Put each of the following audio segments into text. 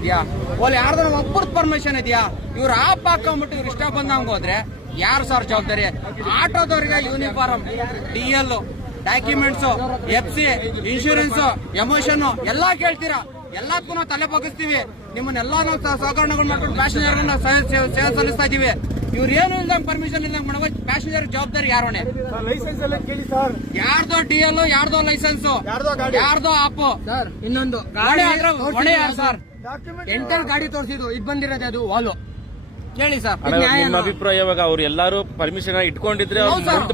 ಇದೆಯಾ ಓಲಿ ಯಾರ್ದಾರ ಒಬ್ಬರದ್ದು ಪರ್ಮಿಷನ್ ಇದೆಯಾ? ಇವ್ರು ಆಪ್ ಹಾಕೊಂಡ್ಬಿಟ್ಟು ಇವ್ರು ಇಷ್ಟ ಬಂದಂಗೆ ಹೋದ್ರೆ ಯಾರು ಸರ್ ಜವಾಬ್ದಾರಿ? ಆಟೋದವ್ರಿಗೆ uniform, DL, documents, FC, insurance, emotion ಎಲ್ಲ ಕೇಳ್ತೀರಾ. ಎಲ್ಲದಕ್ಕೂ ನಾವು ತಲೆ ಬಗ್ಗಿಸ್ತೀವಿ. ನಿಮ್ಮನ್ನೆಲ್ಲ ನಾವು ಸಹಕರಣಗಳು ಮಾಡ್ಕೊಂಡು ಪ್ಯಾಸೆಂಜರ್ ನಾವು ಸೇವೆ ಸಲ್ಲಿಸ್ತಾ ಇದೀವಿ. ಇವ್ರು ಏನು ಇಲ್ದಂಗ್ ಪರ್ಮಿಷನ್ ಇಲ್ದಂಗ್ ಮಾಡುವ ಪ್ಯಾಸೆಂಜರ್ ಜವಾಬ್ದಾರಿ ಯಾರೋಣೆ? ಯಾರ್ದೋ DL, ಯಾರ್ದೋ ಲೈಸೆನ್ಸ್, ಯಾರ್ದೋ ಆಪ್. ಇನ್ನೊಂದು ಗಾಡಿ ಹೊಣೆ ಯಾರು ಸರ್? ಎಂಟರ್ ಗಾಡಿ ತೋರಿಸಿದ್ದು ಇದು ಬಂದಿರೋದು ಅದು ವಾಲು ಕೇಳಿ ಸರ್. ನಿಮ್ಮ ಅಭಿಪ್ರಾಯ ಇವಾಗ ಅವ್ರು ಎಲ್ಲಾರು ಪರ್ಮಿಷನ್ ಇಟ್ಕೊಂಡಿದ್ರೆ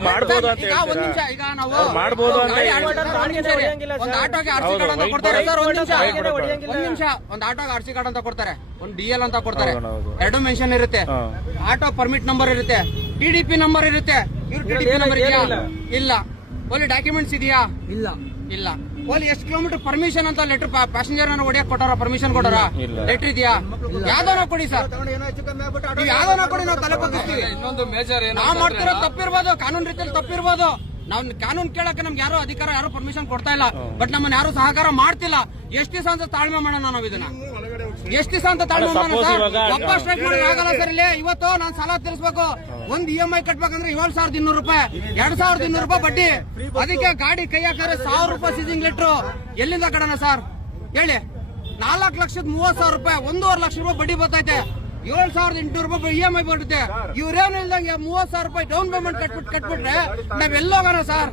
ಮಾಡ್ಬೋದು ಅಂತ ಒಂದ್ ನಿಮಿಷ, ಈಗ ನಾವು ಮಾಡ್ಬೋದು ಅಂತ ಒಂದ್ ಆಟೋಗೆ RC ಕಾರ್ಡ್ ಅಂತ ಕೊಡ್ತಾರೆ ಸರ್. ಒಂದ್ ನಿಮಿಷ, ಒಂದ್ ಆಟೋಗೆ RC ಕಾರ್ಡ್ ಅಂತ ಕೊಡ್ತಾರೆ, ಒಂದ್ DL ಅಂತ ಕೊಡ್ತಾರೆ. ಎರಡು ಮೆನ್ಷನ್ ಇರುತ್ತೆ. ಆಟೋ ಪರ್ಮಿಟ್ ನಂಬರ್ ಇರುತ್ತೆ, TDP ನಂಬರ್ ಇರುತ್ತೆ. ಇವ್ರು TDP ನಂಬರ್ ಇದೆಯಾ? ಇಲ್ಲ. ಓಲಿ ಡಾಕ್ಯುಮೆಂಟ್ಸ್ ಇದೆಯಾ? ಇಲ್ಲ. ಓಲಿ ಎಷ್ಟು ಕಿಲೋಮೀಟರ್ ಪರ್ಮಿಷನ್ ಅಂತ ಲೆಟರ್ ಪ್ಯಾಸೆಂಜರ್ ಹೊಡಿಯಕ್ ಕೊಟ್ಟಾರ? ಪರ್ಮಿಷನ್ ಕೊಟ್ಟಾರ? ಲೆಟರ್ ಇದೆಯಾ? ಯಾವ್ದಾನ ಕೊಡಿ ಸರ್, ಯಾವ್ದಾನ ಕೊಡಿ, ನಾವು ತಲೆ ಬಗ್ಗಿಸ್ತೀವಿ. ನಾವು ಮಾಡ್ತಿರೋ ತಪ್ಪಿರ್ಬೋದು, ಕಾನೂನು ರೀತಿಯಲ್ಲಿ ತಪ್ಪಿರ್ಬೋದು. ನಾವು ಕಾನೂನು ಕೇಳಕ್ಕೆ ನಮ್ಗೆ ಯಾರು ಅಧಿಕಾರ, ಯಾರು ಪರ್ಮಿಷನ್ ಕೊಡ್ತಾ ಇಲ್ಲ. ಬಟ್ ನಮ್ಮನ್ನ ಯಾರು ಸಹಕಾರ ಮಾಡ್ತಿಲ್ಲ. ಎಷ್ಟು ದಿವಸ ಅಂತ ತಾಳ್ಮೆ ಮಾಡೋಣ ನಾವು ಇದನ್ನ? ಎಷ್ಟು ದಿವಸ ಅಂತ ತಾಳ್ಮೆ ಮಾಡೋಣ ಸರ್? ಒಬ್ಬ ಸ್ಟ್ರೈಕ್ ಮಾಡಿ ಆಗಲ್ಲ ಸರ್. ಇಲ್ಲಿ ಇವತ್ತು ನಾನು ಸಾಲ ತೀರಿಸಬೇಕು, ಒಂದ್ EMI ಕಟ್ಬೇಕಂದ್ರೆ 7,200 ರೂಪಾಯಿ, 2,200 ರೂಪಾಯಿ ಬಡ್ಡಿ. ಅದಕ್ಕೆ ಗಾಡಿ ಕೈ ಹಾಕಿದ್ರೆ 1,000 ರೂಪಾಯಿ ಸೀಸಿಂಗ್ ಲೆಟ್ರು. ಎಲ್ಲಿಂದ ಕಡಣ ಸರ್ ಹೇಳಿ? 4,30,000 ರೂಪಾಯಿ, 1.5 ಲಕ್ಷ ರೂಪಾಯಿ ಬಡ್ಡಿ ಬರ್ತೈತೆ. 7,800 ರೂಪಾಯಿ EMI ಬರುತ್ತೆ. ಇವ್ರೇನು ಇಲ್ದಂಗೆ 30,000 ರೂಪಾಯಿ ಡೌನ್ ಪೇಮೆಂಟ್ ಕಟ್ಬಿಟ್ರೆ ನಾವೆಲ್ಲೋಗೋಣ ಸರ್?